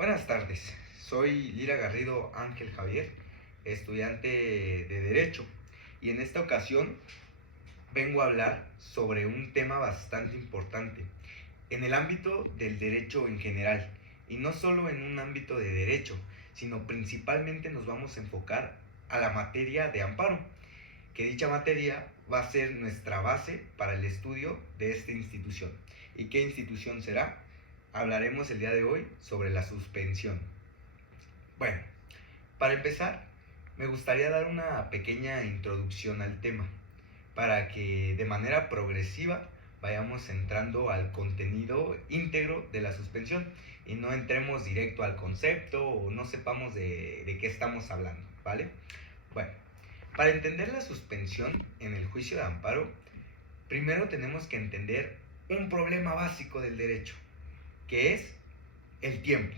Buenas tardes, soy Lira Garrido Ángel Javier, estudiante de Derecho, y en esta ocasión vengo a hablar sobre un tema bastante importante en el ámbito del derecho en general, y no solo en un ámbito de derecho, sino principalmente nos vamos a enfocar a la materia de amparo, que dicha materia va a ser nuestra base para el estudio de esta institución. ¿Y qué institución será? Hablaremos el día de hoy sobre la suspensión. Bueno, para empezar, me gustaría dar una pequeña introducción al tema, para que de manera progresiva vayamos entrando al contenido íntegro de la suspensión y no entremos directo al concepto o no sepamos de qué estamos hablando, ¿vale? Bueno, para entender la suspensión en el juicio de amparo, primero tenemos que entender un problema básico del derecho, que es el tiempo.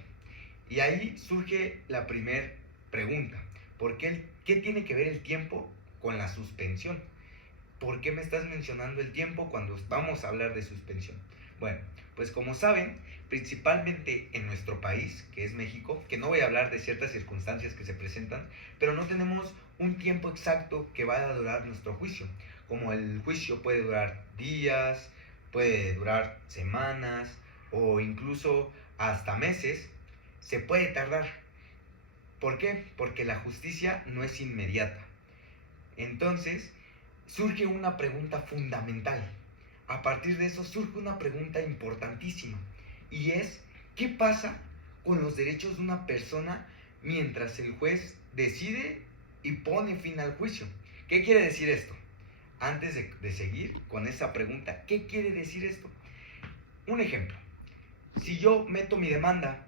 Y ahí surge la primera pregunta. ¿Qué tiene que ver el tiempo con la suspensión? ¿Por qué me estás mencionando el tiempo cuando vamos a hablar de suspensión? Bueno, pues como saben, principalmente en nuestro país, que es México, que no voy a hablar de ciertas circunstancias que se presentan, pero no tenemos un tiempo exacto que vaya a durar nuestro juicio. Como el juicio puede durar días, puede durar semanas o incluso hasta meses, se puede tardar. ¿Por qué? Porque la justicia no es inmediata. Entonces, surge una pregunta fundamental. A partir de eso surge una pregunta importantísima. Y es, ¿qué pasa con los derechos de una persona mientras el juez decide y pone fin al juicio? ¿Qué quiere decir esto? Antes de seguir con esa pregunta, ¿qué quiere decir esto? Un ejemplo. Si yo meto mi demanda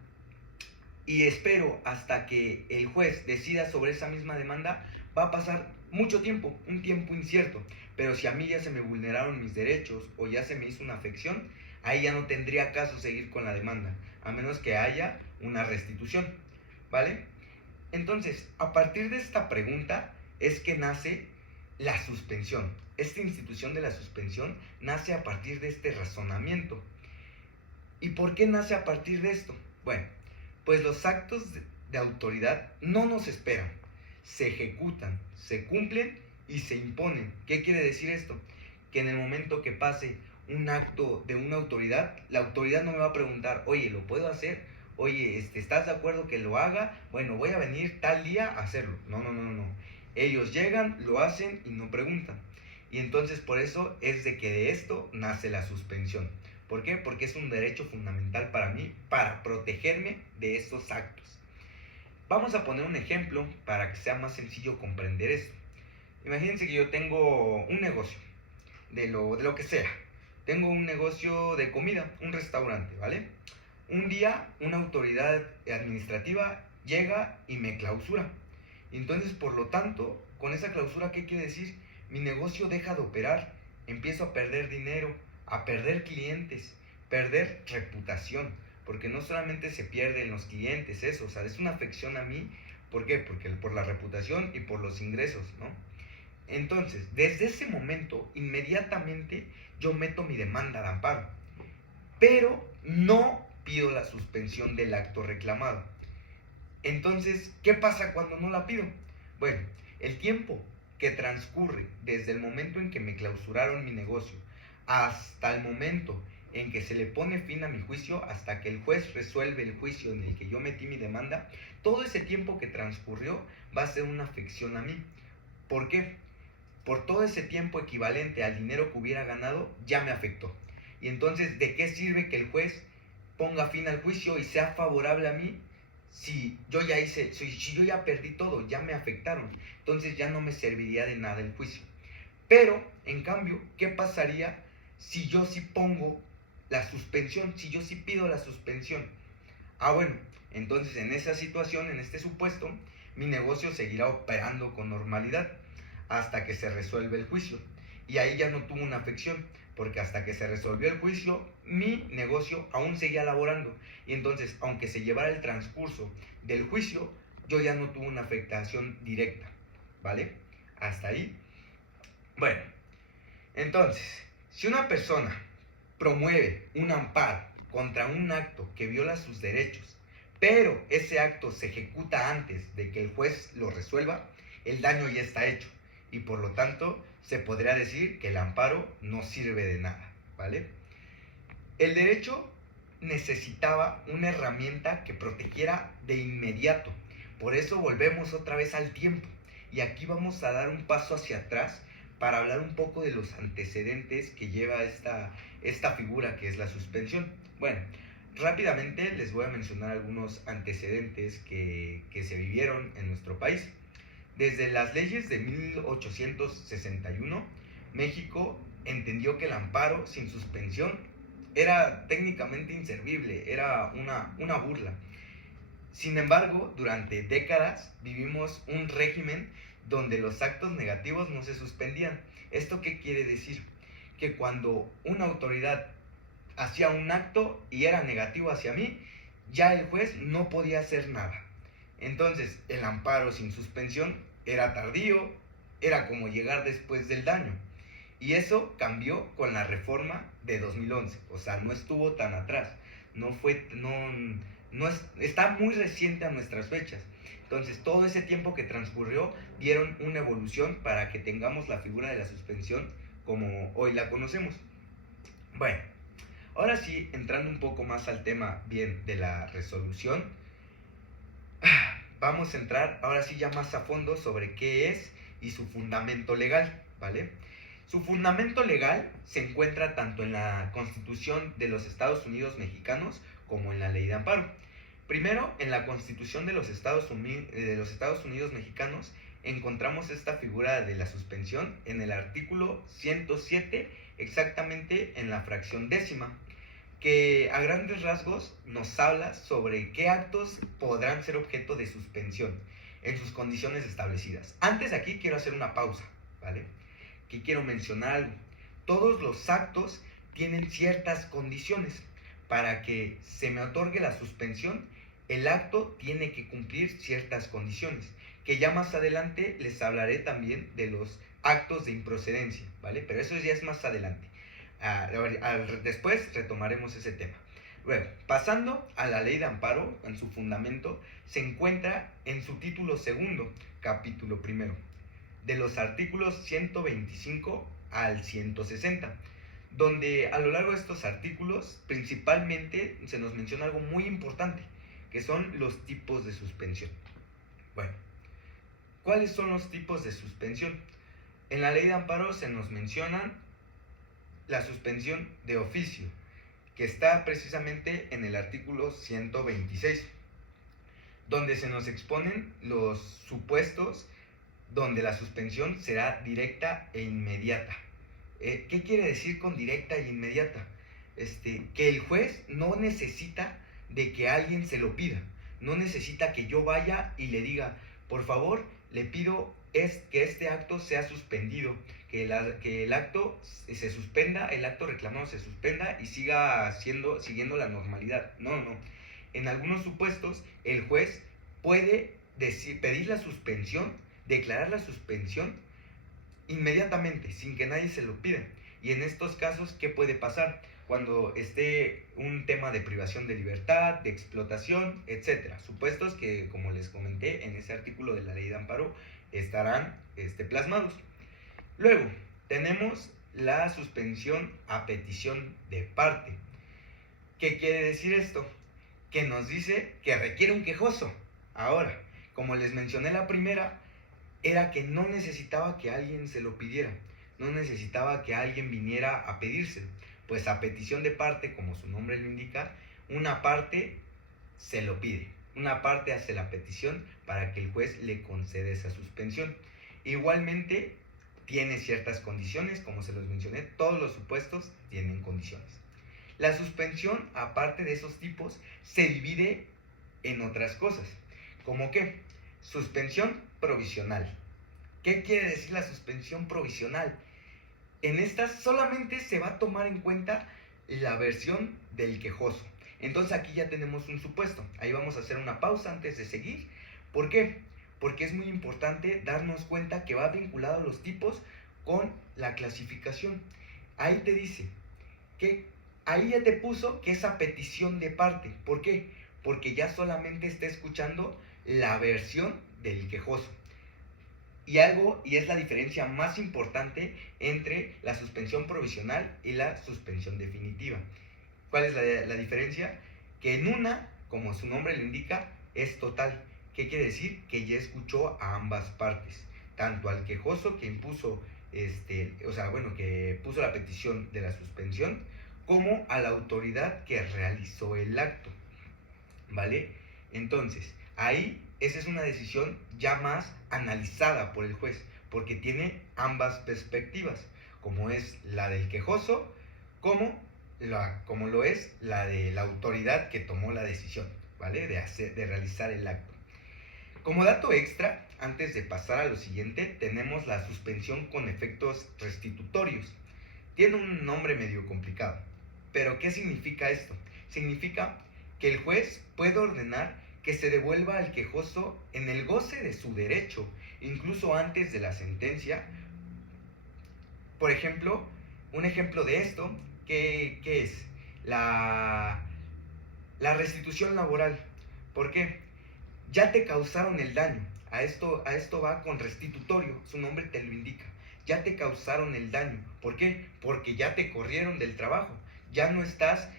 y espero hasta que el juez decida sobre esa misma demanda, va a pasar mucho tiempo, un tiempo incierto. Pero si a mí ya se me vulneraron mis derechos o ya se me hizo una afección, ahí ya no tendría caso seguir con la demanda, a menos que haya una restitución, ¿vale? Entonces, a partir de esta pregunta es que nace la suspensión. Esta institución de la suspensión nace a partir de este razonamiento. ¿Y por qué nace a partir de esto? Bueno, pues los actos de autoridad no nos esperan, se ejecutan, se cumplen y se imponen. ¿Qué quiere decir esto? Que en el momento que pase un acto de una autoridad, la autoridad no me va a preguntar, oye, ¿lo puedo hacer? Oye, ¿estás de acuerdo que lo haga? Bueno, voy a venir tal día a hacerlo. No. Ellos llegan, lo hacen y no preguntan. Y entonces por eso es de que de esto nace la suspensión. ¿Por qué? Porque es un derecho fundamental para mí, para protegerme de estos actos. Vamos a poner un ejemplo para que sea más sencillo comprender esto. Imagínense que yo tengo un negocio, de lo que sea. Tengo un negocio de comida, un restaurante, ¿vale? Un día una autoridad administrativa llega y me clausura. Entonces, por lo tanto, con esa clausura, ¿qué quiere decir? Mi negocio deja de operar, empiezo a perder dinero, a perder clientes, perder reputación, porque no solamente se pierden los clientes, eso, o sea, es una afección a mí. ¿Por qué? Porque por la reputación y por los ingresos, ¿no? Entonces, desde ese momento, inmediatamente yo meto mi demanda de amparo, pero no pido la suspensión del acto reclamado. Entonces, ¿qué pasa cuando no la pido? Bueno, el tiempo que transcurre desde el momento en que me clausuraron mi negocio hasta el momento en que se le pone fin a mi juicio, hasta que el juez resuelve el juicio en el que yo metí mi demanda, todo ese tiempo que transcurrió va a ser una afección a mí. ¿Por qué? Por todo ese tiempo equivalente al dinero que hubiera ganado, ya me afectó. Y entonces, ¿de qué sirve que el juez ponga fin al juicio y sea favorable a mí si yo ya perdí todo, ya me afectaron? Entonces ya no me serviría de nada el juicio. Pero, en cambio, ¿qué pasaría si yo sí pongo la suspensión, si yo sí pido la suspensión? Bueno, entonces en esa situación, en este supuesto, mi negocio seguirá operando con normalidad hasta que se resuelve el juicio. Y ahí ya no tuvo una afección, porque hasta que se resolvió el juicio, mi negocio aún seguía laborando. Y entonces, aunque se llevara el transcurso del juicio, yo ya no tuve una afectación directa, ¿vale? Hasta ahí. Bueno, entonces, si una persona promueve un amparo contra un acto que viola sus derechos, pero ese acto se ejecuta antes de que el juez lo resuelva, el daño ya está hecho y por lo tanto se podría decir que el amparo no sirve de nada, ¿vale? El derecho necesitaba una herramienta que protegiera de inmediato. Por eso volvemos otra vez al tiempo. Y aquí vamos a dar un paso hacia atrás para hablar un poco de los antecedentes que lleva esta figura que es la suspensión. Bueno, rápidamente les voy a mencionar algunos antecedentes que se vivieron en nuestro país. Desde las leyes de 1861, México entendió que el amparo sin suspensión era técnicamente inservible, era una burla. Sin embargo, durante décadas vivimos un régimen donde los actos negativos no se suspendían. ¿Esto qué quiere decir? Que cuando una autoridad hacía un acto y era negativo hacia mí, ya el juez no podía hacer nada. Entonces, el amparo sin suspensión era tardío, era como llegar después del daño. Y eso cambió con la reforma de 2011, o sea, no estuvo tan atrás, está muy reciente a nuestras fechas. Entonces, todo ese tiempo que transcurrió dieron una evolución para que tengamos la figura de la suspensión como hoy la conocemos. Bueno, ahora sí, entrando un poco más al tema bien de la resolución, vamos a entrar ahora sí ya más a fondo sobre qué es y su fundamento legal, ¿vale? Su fundamento legal se encuentra tanto en la Constitución de los Estados Unidos mexicanos como en la Ley de Amparo. Primero, en la Constitución de los Estados Unidos mexicanos encontramos esta figura de la suspensión en el artículo 107, exactamente en la fracción 10ª, que a grandes rasgos nos habla sobre qué actos podrán ser objeto de suspensión en sus condiciones establecidas. Antes de aquí quiero hacer una pausa, ¿vale? Que quiero mencionar algo. Todos los actos tienen ciertas condiciones. Para que se me otorgue la suspensión, el acto tiene que cumplir ciertas condiciones, que ya más adelante les hablaré también de los actos de improcedencia, ¿vale? Pero eso ya es más adelante. Después retomaremos ese tema. Luego, pasando a la Ley de Amparo, en su fundamento, se encuentra en su título segundo, capítulo primero, de los artículos 125 al 160, donde a lo largo de estos artículos principalmente se nos menciona algo muy importante, que son los tipos de suspensión. Bueno, ¿cuáles son los tipos de suspensión? En la Ley de Amparo se nos mencionan la suspensión de oficio, que está precisamente en el artículo 126, donde se nos exponen los supuestos donde la suspensión será directa e inmediata. ¿Qué quiere decir con directa e inmediata? Que el juez no necesita de que alguien se lo pida, no necesita que yo vaya y le diga, por favor, le pido que este acto sea suspendido, que el acto se suspenda, el acto reclamado se suspenda y siga siguiendo la normalidad. No. En algunos supuestos, el juez puede pedir la suspensión, declarar la suspensión inmediatamente, sin que nadie se lo pida. Y en estos casos, ¿qué puede pasar? Cuando esté un tema de privación de libertad, de explotación, etcétera. Supuestos que, como les comenté en ese artículo de la Ley de Amparo, estarán plasmados. Luego, tenemos la suspensión a petición de parte. ¿Qué quiere decir esto? Que nos dice que requiere un quejoso. Ahora, como les mencioné la primera, era que no necesitaba que alguien se lo pidiera, no necesitaba que alguien viniera a pedírselo, pues a petición de parte, como su nombre lo indica, una parte se lo pide, una parte hace la petición para que el juez le conceda esa suspensión. Igualmente tiene ciertas condiciones, como se los mencioné, todos los supuestos tienen condiciones. La suspensión, aparte de esos tipos, se divide en otras cosas, como que suspensión provisional. ¿Qué quiere decir la suspensión provisional? En esta solamente se va a tomar en cuenta la versión del quejoso. Entonces aquí ya tenemos un supuesto. Ahí vamos a hacer una pausa antes de seguir. ¿Por qué? Porque es muy importante darnos cuenta que va vinculado a los tipos con la clasificación. Ahí te dice que ahí ya te puso que es a petición de parte. ¿Por qué? porque ya solamente está escuchando la versión del quejoso. Y es la diferencia más importante entre la suspensión provisional y la suspensión definitiva. ¿Cuál es la diferencia? Que en una, como su nombre lo indica, es total. ¿Qué quiere decir? Que ya escuchó a ambas partes, tanto al quejoso que impuso, que puso la petición de la suspensión, como a la autoridad que realizó el acto, ¿vale? Entonces, ahí esa es una decisión ya más analizada por el juez, porque tiene ambas perspectivas, como es la del quejoso, como lo es la de la autoridad que tomó la decisión, ¿vale? De realizar el acto. Como dato extra, antes de pasar a lo siguiente, tenemos la suspensión con efectos restitutorios. Tiene un nombre medio complicado, pero ¿qué significa esto? Significa que el juez puede ordenar que se devuelva al quejoso en el goce de su derecho, incluso antes de la sentencia. Por ejemplo, un ejemplo de esto, ¿qué es? La restitución laboral. ¿Por qué? Ya te causaron el daño. A esto va con restitutorio, su nombre te lo indica. Ya te causaron el daño. ¿Por qué? Porque ya te corrieron del trabajo. Ya no estás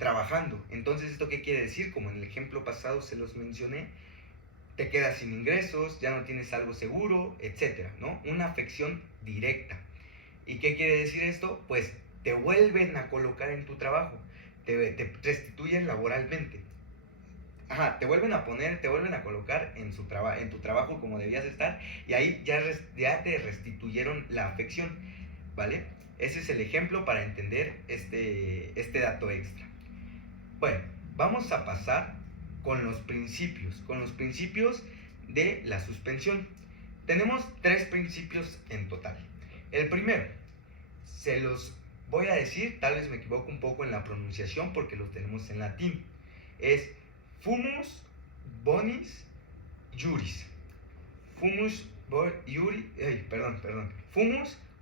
trabajando. Entonces, ¿esto qué quiere decir? Como en el ejemplo pasado se los mencioné, te quedas sin ingresos, ya no tienes algo seguro, etcétera, ¿no? Una afección directa. ¿Y qué quiere decir esto? Pues te vuelven a colocar en tu trabajo, te restituyen laboralmente. Te vuelven a colocar en tu trabajo como debías estar, y ahí ya te restituyeron la afección, ¿vale? Ese es el ejemplo para entender este dato extra. Bueno, vamos a pasar con los principios de la suspensión. Tenemos 3 principios en total. El primero, se los voy a decir, tal vez me equivoco un poco en la pronunciación porque lo tenemos en latín. Es fumus bonis juris. Fumus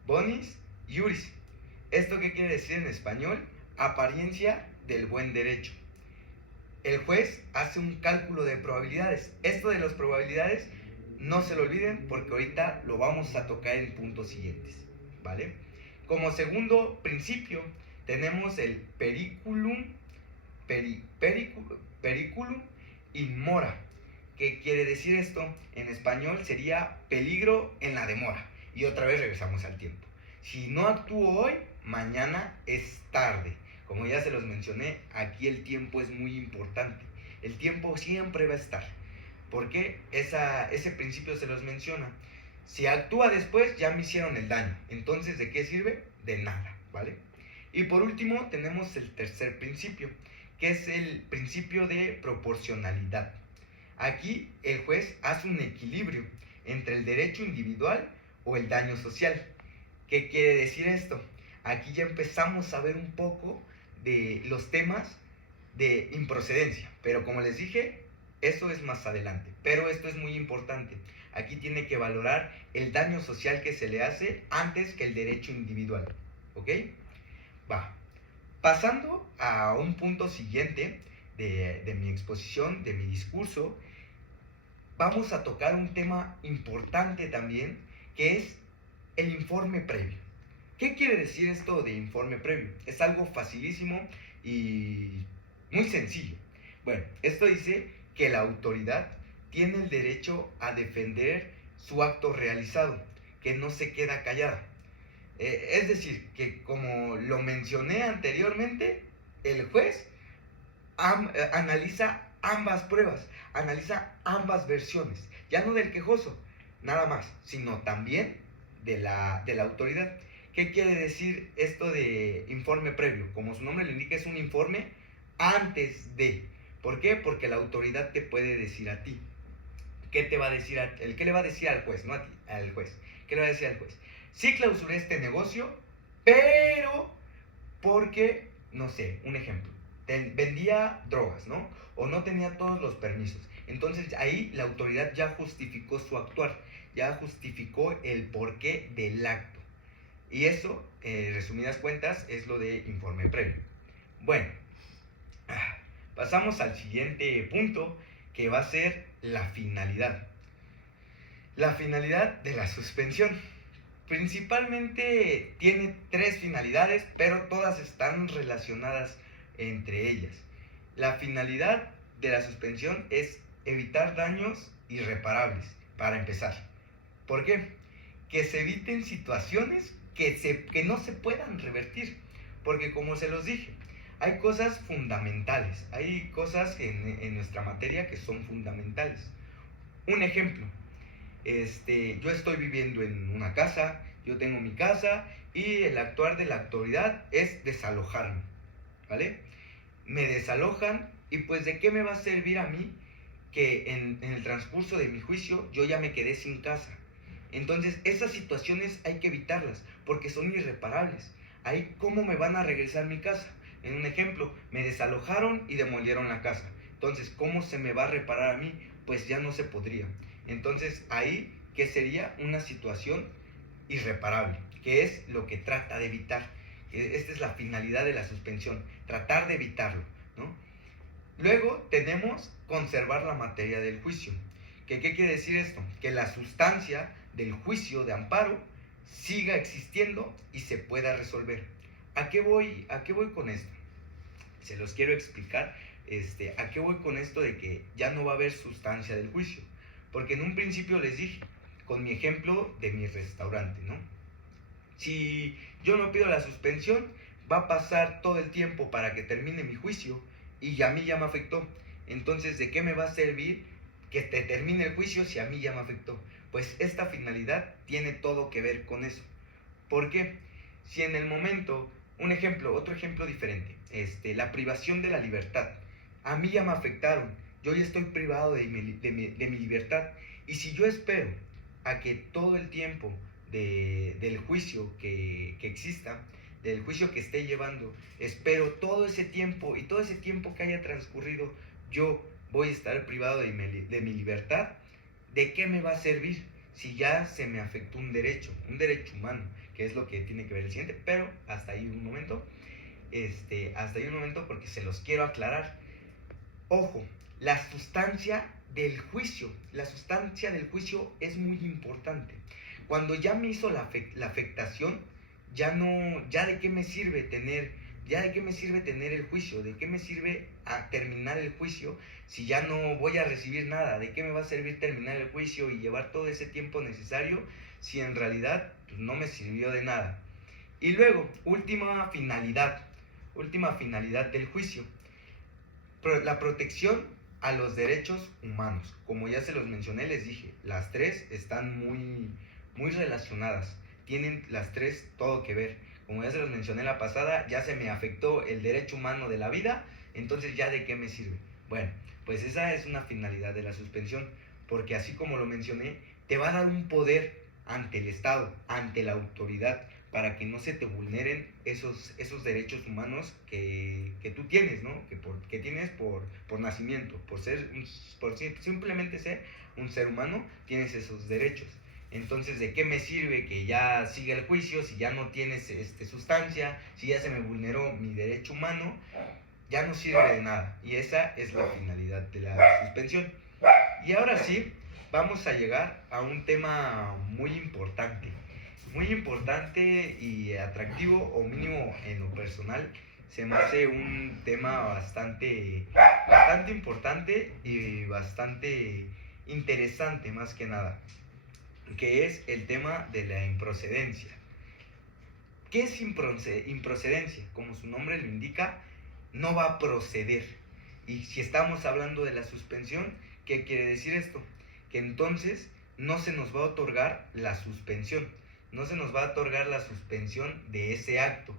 bonis juris. ¿Esto qué quiere decir en español? Apariencia del buen derecho. El juez hace un cálculo de probabilidades. Esto de las probabilidades no se lo olviden porque ahorita lo vamos a tocar en puntos siguientes, ¿vale? Como segundo principio tenemos el periculum in mora. ¿Qué quiere decir esto? En español sería peligro en la demora. Y otra vez regresamos al tiempo. Si no actúo hoy, mañana es tarde. Como ya se los mencioné, aquí el tiempo es muy importante. El tiempo siempre va a estar. Porque ese principio se los menciona. Si actúa después, ya me hicieron el daño. Entonces, ¿de qué sirve? De nada, ¿vale? Y por último, tenemos el tercer principio, que es el principio de proporcionalidad. Aquí el juez hace un equilibrio entre el derecho individual o el daño social. ¿Qué quiere decir esto? Aquí ya empezamos a ver un poco de los temas de improcedencia, pero como les dije, eso es más adelante. Pero esto es muy importante. Aquí tiene que valorar el daño social que se le hace antes que el derecho individual. ¿Ok? Va. Pasando a un punto siguiente de mi exposición, de mi discurso, vamos a tocar un tema importante también, que es el informe previo. ¿Qué quiere decir esto de informe previo? Es algo facilísimo y muy sencillo. Bueno, esto dice que la autoridad tiene el derecho a defender su acto realizado, que no se queda callada. Es decir, que como lo mencioné anteriormente, el juez analiza ambas pruebas, analiza ambas versiones, ya no del quejoso, nada más, sino también de la autoridad. ¿Qué quiere decir esto de informe previo? Como su nombre lo indica, es un informe antes de. ¿Por qué? Porque la autoridad te puede decir a ti. ¿Qué te va a decir? ¿Qué le va a decir al juez? No a ti, al juez. ¿Qué le va a decir al juez? Sí clausuré este negocio, pero porque, no sé, un ejemplo, vendía drogas, ¿no? O no tenía todos los permisos. Entonces ahí la autoridad ya justificó su actuar, ya justificó el porqué del acto. Y eso, resumidas cuentas, es lo de informe previo. Bueno, Pasamos al siguiente punto, que va a ser la finalidad. La finalidad de la suspensión. Principalmente tiene 3 finalidades, pero todas están relacionadas entre ellas. La finalidad de la suspensión es evitar daños irreparables, para empezar. ¿Por qué? Que se eviten situaciones que no se puedan revertir. Porque como se los dije, hay cosas fundamentales, hay cosas en nuestra materia que son fundamentales. Un ejemplo, yo estoy viviendo en una casa, yo tengo mi casa y el actuar de la autoridad es desalojarme, ¿vale? Me desalojan y pues ¿de qué me va a servir a mí que en el transcurso de mi juicio yo ya me quedé sin casa? Entonces esas situaciones hay que evitarlas porque son irreparables. Ahí, ¿cómo me van a regresar mi casa? En un ejemplo, me desalojaron y demolieron la casa. Entonces, ¿cómo se me va a reparar a mí? Pues ya no se podría. Entonces, ahí, ¿qué sería? Una situación irreparable, que es lo que trata de evitar. Esta es la finalidad de la suspensión, tratar de evitarlo, ¿no? Luego tenemos conservar la materia del juicio. ¿Qué quiere decir esto? Que la sustancia del juicio de amparo siga existiendo y se pueda resolver. ¿A qué voy con esto? Se los quiero explicar. ¿A qué voy con esto de que ya no va a haber sustancia del juicio? Porque en un principio les dije, con mi ejemplo de mi restaurante, ¿no? Si yo no pido la suspensión, va a pasar todo el tiempo para que termine mi juicio y a mí ya me afectó. Entonces, ¿de qué me va a servir que te termine el juicio si a mí ya me afectó? Pues esta finalidad tiene todo que ver con eso. ¿Por qué? Si en el momento, otro ejemplo diferente, la privación de la libertad, a mí ya me afectaron, yo ya estoy privado de mi libertad, y si yo espero a que todo el tiempo del juicio que exista, del juicio que esté llevando, espero todo ese tiempo, y todo ese tiempo que haya transcurrido, yo voy a estar privado de mi libertad, ¿de qué me va a servir si ya se me afectó un derecho humano, que es lo que tiene que ver el siguiente? Pero hasta ahí un momento, porque se los quiero aclarar. Ojo, la sustancia del juicio es muy importante. Cuando ya me hizo la afectación, ya de qué me sirve tener el juicio, de qué me sirve terminar el juicio si ya no voy a recibir nada, de qué me va a servir terminar el juicio y llevar todo ese tiempo necesario si en realidad pues, no me sirvió de nada. Y luego, última finalidad del juicio, la protección a los derechos humanos. Como ya se los mencioné, les dije, las 3 están muy relacionadas, tienen las 3 todo que ver. Como ya se los mencioné la pasada, ya se me afectó el derecho humano de la vida, entonces ya de qué me sirve. Bueno, pues esa es una finalidad de la suspensión, porque así como lo mencioné, te va a dar un poder ante el Estado, ante la autoridad, para que no se te vulneren esos derechos humanos que tú tienes, ¿no? Que tienes por nacimiento, por simplemente ser un ser humano, tienes esos derechos. Entonces, ¿de qué me sirve que ya siga el juicio si ya no tienes sustancia, si ya se me vulneró mi derecho humano? Ya no sirve de nada. Y esa es la finalidad de la suspensión. Y ahora sí, vamos a llegar a un tema muy importante y atractivo, o mínimo en lo personal, se me hace un tema bastante importante y bastante interesante más que nada, que es el tema de la improcedencia. ¿Qué es improcedencia? Como su nombre lo indica, no va a proceder. Y si estamos hablando de la suspensión, ¿qué quiere decir esto? Que entonces no se nos va a otorgar la suspensión. No se nos va a otorgar la suspensión de ese acto.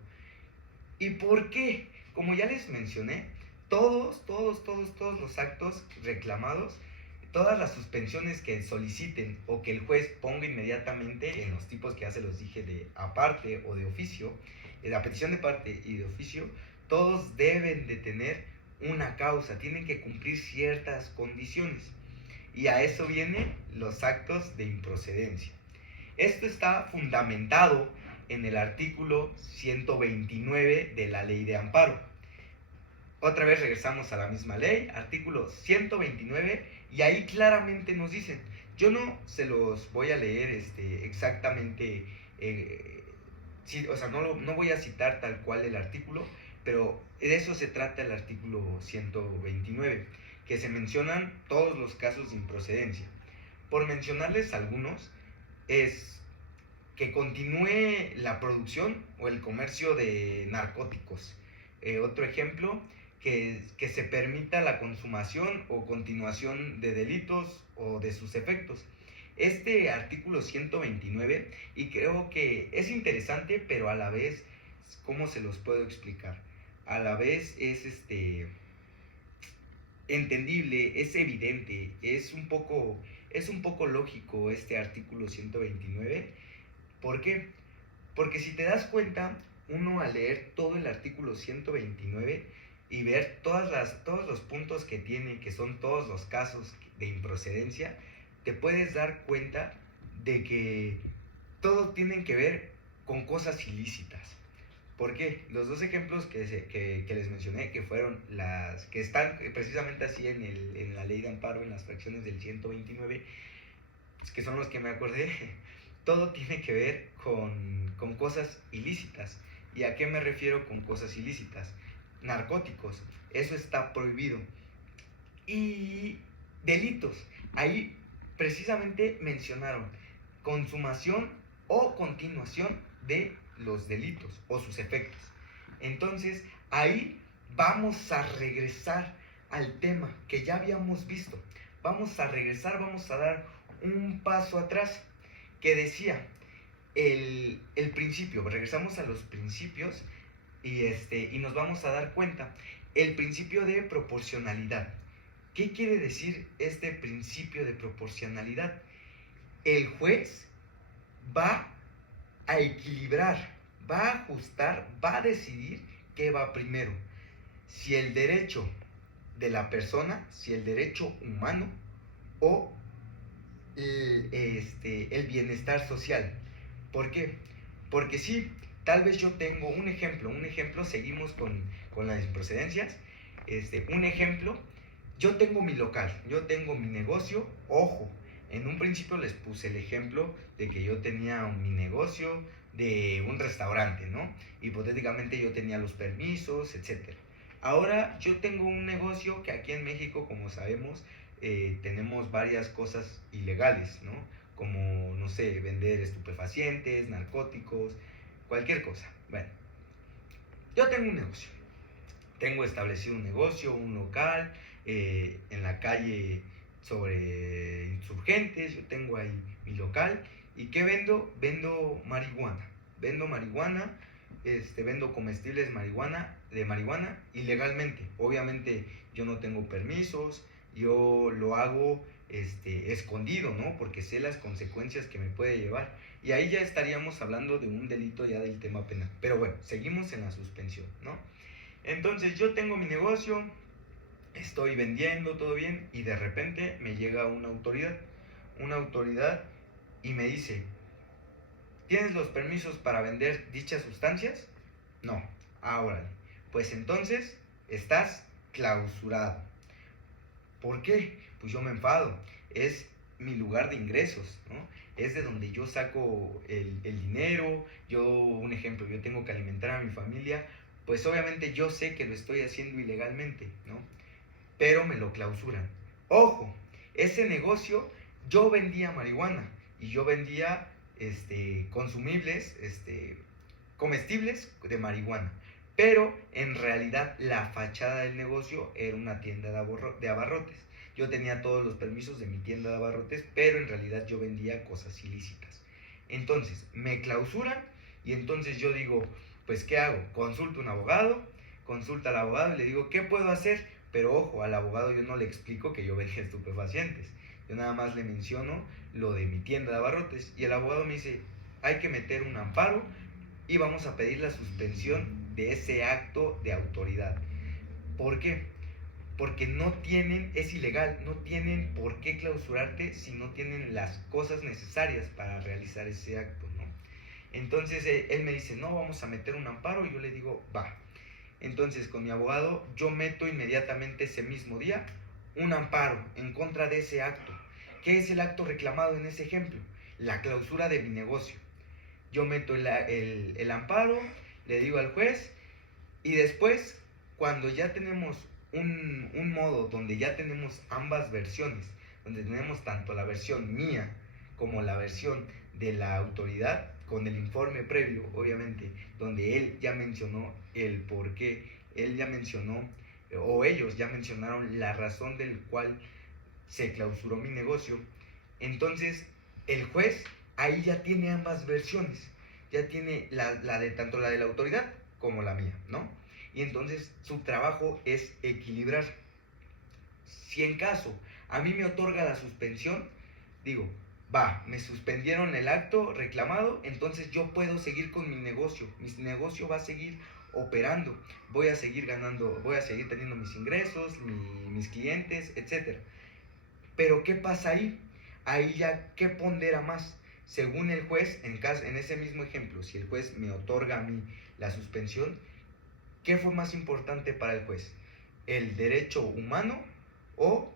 ¿Y por qué? Como ya les mencioné, todos los actos reclamados, todas las suspensiones que soliciten o que el juez ponga inmediatamente en los tipos que ya se los dije de aparte o de oficio, la petición de parte y de oficio, todos deben de tener una causa, tienen que cumplir ciertas condiciones. Y a eso vienen los actos de improcedencia. Esto está fundamentado en el artículo 129 de la Ley de Amparo. Otra vez regresamos a la misma ley, artículo 129, y ahí claramente nos dicen, yo no se los voy a leer exactamente, sí, o sea, no voy a citar tal cual el artículo, pero de eso se trata el artículo 129, que se mencionan todos los casos de improcedencia. Por mencionarles algunos, es que continúe la producción o el comercio de narcóticos. Otro ejemplo, que se permita la consumación o continuación de delitos o de sus efectos. Este artículo 129, y creo que es interesante, pero a la vez, ¿cómo se los puedo explicar? A la vez es entendible, es evidente, es un poco lógico este artículo 129. ¿Por qué? Porque si te das cuenta, uno al leer todo el artículo 129 y ver todos los puntos que tiene, que son todos los casos de improcedencia, te puedes dar cuenta de que todo tiene que ver con cosas ilícitas. ¿Por qué? Los dos ejemplos que les mencioné, que fueron las que están precisamente así en la ley de amparo, en las fracciones del 129, que son los que me acordé, todo tiene que ver con cosas ilícitas. ¿Y a qué me refiero con cosas ilícitas? Narcóticos, eso está prohibido. Y delitos, ahí precisamente mencionaron consumación o continuación de los delitos o sus efectos. Entonces, ahí vamos a regresar al tema que ya habíamos visto. Vamos a regresar, vamos a dar un paso atrás, que decía el principio. Regresamos a los principios y nos vamos a dar cuenta. El principio de proporcionalidad. ¿Qué quiere decir este principio de proporcionalidad? El juez va a equilibrar, va a ajustar, va a decidir qué va primero. Si el derecho de la persona, si el derecho humano o el bienestar social. ¿Por qué? Porque sí, tal vez yo tengo un ejemplo, seguimos con las improcedencias. Un ejemplo, yo tengo mi local, yo tengo mi negocio, ojo, en un principio les puse el ejemplo de que yo tenía mi negocio de un restaurante, ¿no? Hipotéticamente yo tenía los permisos, etcétera. Ahora yo tengo un negocio que aquí en México, como sabemos, tenemos varias cosas ilegales, ¿no? Como, no sé, vender estupefacientes, narcóticos, cualquier cosa. Bueno, yo tengo un negocio. Tengo establecido un negocio, un local, en la calle sobre Insurgentes. Yo tengo ahí mi local. ¿Y qué vendo? Vendo marihuana. Vendo marihuana, vendo comestibles de marihuana ilegalmente. Obviamente yo no tengo permisos, yo lo hago escondido, ¿no? Porque sé las consecuencias que me puede llevar. Y ahí ya estaríamos hablando de un delito ya del tema penal. Pero bueno, seguimos en la suspensión, ¿no? Entonces yo tengo mi negocio, estoy vendiendo, todo bien, y de repente me llega una autoridad y me dice, ¿tienes los permisos para vender dichas sustancias? No. Ahora, pues entonces estás clausurado. ¿Por qué? Pues yo me enfado. Es mi lugar de ingresos, ¿no? Es de donde yo saco el dinero. Un ejemplo, yo tengo que alimentar a mi familia. Pues obviamente yo sé que lo estoy haciendo ilegalmente, ¿no? Pero me lo clausuran. Ojo, ese negocio yo vendía marihuana y yo vendía consumibles, comestibles de marihuana. Pero en realidad la fachada del negocio era una tienda de abarrotes. Yo tenía todos los permisos de mi tienda de abarrotes, pero en realidad yo vendía cosas ilícitas. Entonces me clausuran y entonces yo digo, pues ¿qué hago? Consulto a un abogado, consulta al abogado y le digo, ¿qué puedo hacer? Pero ojo, al abogado yo no le explico que yo vendía estupefacientes. Yo nada más le menciono lo de mi tienda de abarrotes y el abogado me dice, hay que meter un amparo y vamos a pedir la suspensión de ese acto de autoridad. ¿Por qué? Porque es ilegal, no tienen por qué clausurarte si no tienen las cosas necesarias para realizar ese acto, ¿no? Entonces él me dice, no, vamos a meter un amparo, y yo le digo, va. Entonces, con mi abogado, yo meto inmediatamente ese mismo día un amparo en contra de ese acto. ¿Qué es el acto reclamado en ese ejemplo? La clausura de mi negocio. Yo meto el amparo, le digo al juez, y después, cuando ya tenemos un modo donde ya tenemos ambas versiones, donde tenemos tanto la versión mía como la versión de la autoridad, con el informe previo, obviamente, donde él ya mencionó el por qué, él ya mencionó, o ellos ya mencionaron la razón del cual se clausuró mi negocio, entonces el juez ahí ya tiene ambas versiones, ya tiene la de tanto la de la autoridad como la mía, ¿no? Y entonces su trabajo es equilibrar. Si en caso a mí me otorga la suspensión, digo, va, me suspendieron el acto reclamado, entonces yo puedo seguir con mi negocio va a seguir operando, voy a seguir ganando, voy a seguir teniendo mis ingresos, mis clientes, etcétera. Pero ¿qué pasa ahí? Ahí ya, ¿qué pondera más? Según el juez, en ese mismo ejemplo, si el juez me otorga a mí la suspensión, ¿qué fue más importante para el juez? ¿El derecho humano o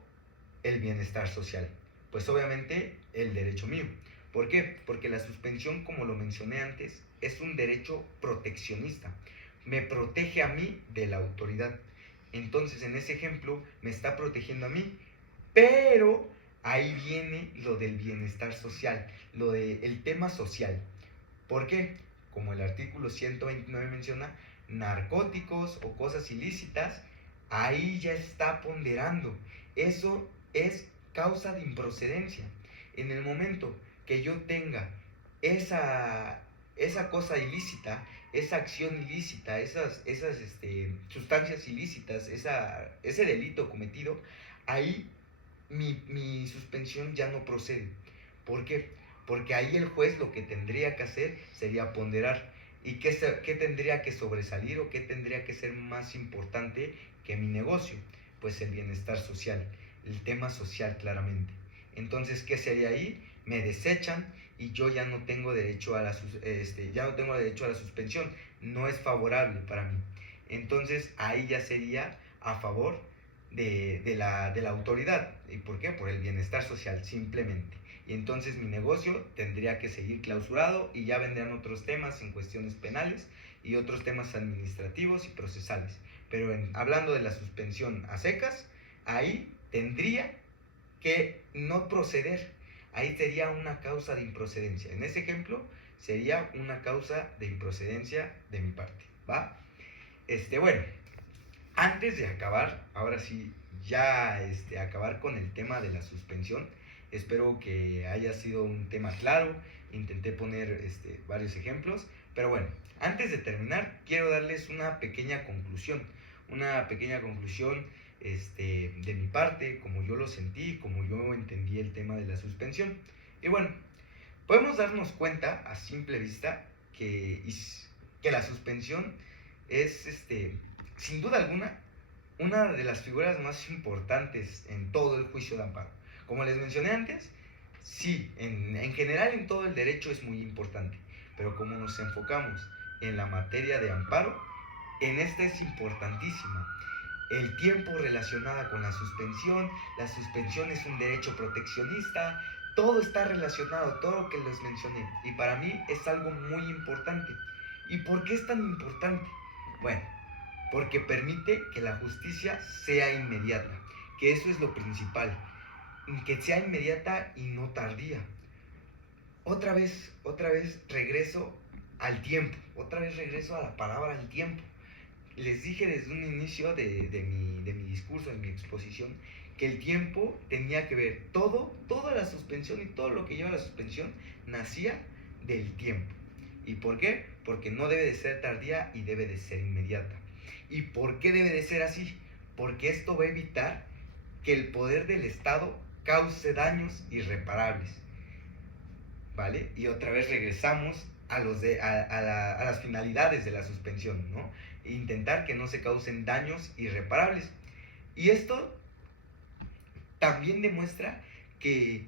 el bienestar social? Pues obviamente el derecho mío. ¿Por qué? Porque la suspensión, como lo mencioné antes, es un derecho proteccionista. Me protege a mí de la autoridad. Entonces, en ese ejemplo, me está protegiendo a mí, pero ahí viene lo del bienestar social, lo del tema social. ¿Por qué? Como el artículo 129 menciona, narcóticos o cosas ilícitas, ahí ya está ponderando. Eso es causa de improcedencia. En el momento que yo tenga esa cosa ilícita, esa acción ilícita, esas sustancias ilícitas, ese delito cometido, ahí mi suspensión ya no procede. ¿Por qué? Porque ahí el juez lo que tendría que hacer sería ponderar. ¿Y qué tendría que sobresalir o qué tendría que ser más importante que mi negocio? Pues el bienestar social, el tema social claramente. Entonces, ¿qué sería ahí? Me desechan y yo ya no tengo derecho a la suspensión. No es favorable para mí. Entonces, ahí ya sería a favor de la autoridad. ¿Y por qué? Por el bienestar social, simplemente. Y entonces mi negocio tendría que seguir clausurado y ya vendrán otros temas en cuestiones penales y otros temas administrativos y procesales. Pero hablando de la suspensión a secas, ahí tendría que no proceder. Ahí sería una causa de improcedencia. En ese ejemplo sería una causa de improcedencia de mi parte, ¿va? Bueno, antes de acabar, ahora sí, ya acabar con el tema de la suspensión, espero que haya sido un tema claro. Intenté poner varios ejemplos, pero bueno, antes de terminar, quiero darles una pequeña conclusión. Una pequeña conclusión de mi parte, como yo lo sentí, como yo entendí el tema de la suspensión. Y bueno, podemos darnos cuenta a simple vista que la suspensión es, sin duda alguna, una de las figuras más importantes en todo el juicio de amparo. Como les mencioné antes, sí, en general en todo el derecho es muy importante, pero como nos enfocamos en la materia de amparo, en esta es importantísima. El tiempo relacionado con la suspensión es un derecho proteccionista, todo está relacionado, todo lo que les mencioné, y para mí es algo muy importante. ¿Y por qué es tan importante? Bueno, porque permite que la justicia sea inmediata, que eso es lo principal, que sea inmediata y no tardía. Otra vez regreso al tiempo, otra vez regreso a la palabra al tiempo. Les dije desde un inicio de mi discurso, de mi exposición, que el tiempo tenía que ver, toda la suspensión y todo lo que lleva la suspensión nacía del tiempo. ¿Y por qué? Porque no debe de ser tardía y debe de ser inmediata. ¿Y por qué debe de ser así? Porque esto va a evitar que el poder del Estado cause daños irreparables, ¿vale? Y otra vez regresamos a las finalidades de la suspensión, ¿no? Intentar que no se causen daños irreparables. Y esto también demuestra que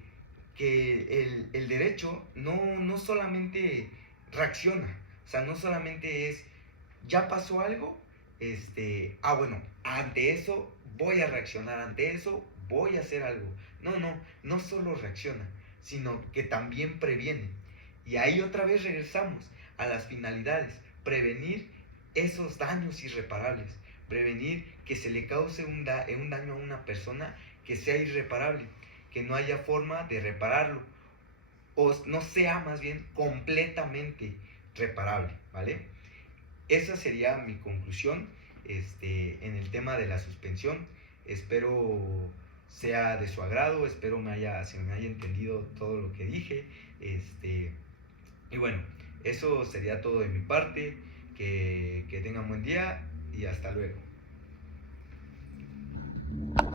el derecho no solamente reacciona, o sea, no solamente es, ya pasó algo, bueno, ante eso voy a reaccionar, ante eso voy a hacer algo. No solo reacciona, sino que también previene. Y ahí otra vez regresamos a las finalidades, prevenir esos daños irreparables, prevenir que se le cause un daño a una persona que sea irreparable, que no haya forma de repararlo, o no sea más bien completamente reparable, ¿vale? Esa sería mi conclusión en el tema de la suspensión. Espero sea de su agrado, espero se me haya entendido todo lo que dije. Y bueno, eso sería todo de mi parte. Que tengan buen día y hasta luego.